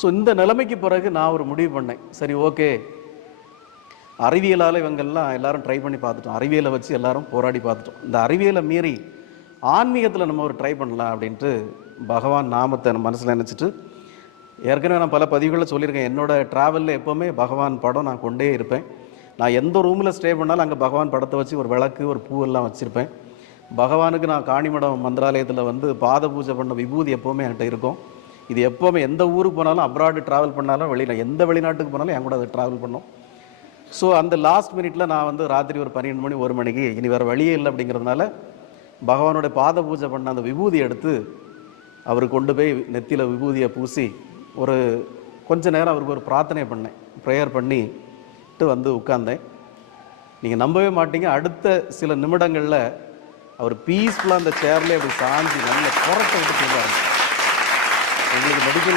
So இந்த நிலைமைக்கு பிறகு நான் ஒரு முடிவு பண்ணேன். சரி, ஓகே, அறிவியலால் இவங்கெல்லாம் எல்லாரும் ட்ரை பண்ணி பார்த்துட்டோம். அறிவியலை வச்சு எல்லாரும் போராடி பார்த்துட்டோம். இந்த அறிவியலை மீறி ஆன்மீகத்தில் நம்ம ஒரு ட்ரை பண்ணலாம் அப்படின்ட்டு பகவான் நாமத்தை மனசில் நினச்சிட்டு, ஏற்கனவே நான் பல பதிவுகளில் சொல்லியிருக்கேன், என்னோடய ட்ராவலில் எப்போவுமே பகவான் படம் நான் கொண்டே இருப்பேன். நான் எந்த ரூமில் ஸ்டே பண்ணாலும் அங்கே பகவான் படத்தை வச்சு ஒரு விளக்கு, ஒரு பூவெல்லாம் வச்சுருப்பேன். பகவானுக்கு நான் காணிமடம் மந்திராலயத்தில் வந்து பாத பூஜை பண்ண விபூதி எப்போவுமே என்கிட்ட இருக்கும். இது எப்போவுமே எந்த ஊருக்கு போனாலும், அப்ராடு ட்ராவல் பண்ணாலும், எந்த வெளிநாட்டுக்கு போனாலும் என் கூட அதை ட்ராவல் பண்ணோம். ஸோ அந்த லாஸ்ட் மினிட்ல நான் வந்து ராத்திரி ஒரு 12 மணி 1 மணிக்கு இனி வேறு வழியே இல்லை அப்படிங்கிறதுனால பகவானுடைய பாத பூஜை பண்ண அந்த விபூதி எடுத்து அவர் கொண்டு போய் நெத்தியில் விபூதியை பூசி ஒரு கொஞ்ச நேரம் அவருக்கு ஒரு பிரார்த்தனை பண்ணேன். ப்ரேயர் பண்ணிட்டு வந்து உட்கார்ந்தேன். நீங்கள் நம்பவே மாட்டீங்க, அடுத்த சில நிமிடங்களில் அவர் பீஸ்ஃபுல்லாக அந்த சேர்லேயே அப்படி சாஞ்சி நல்ல புறத்தை விட்டு தூங்க ஆரம்பிச்சார். எங்களுக்கு மெடிக்கல்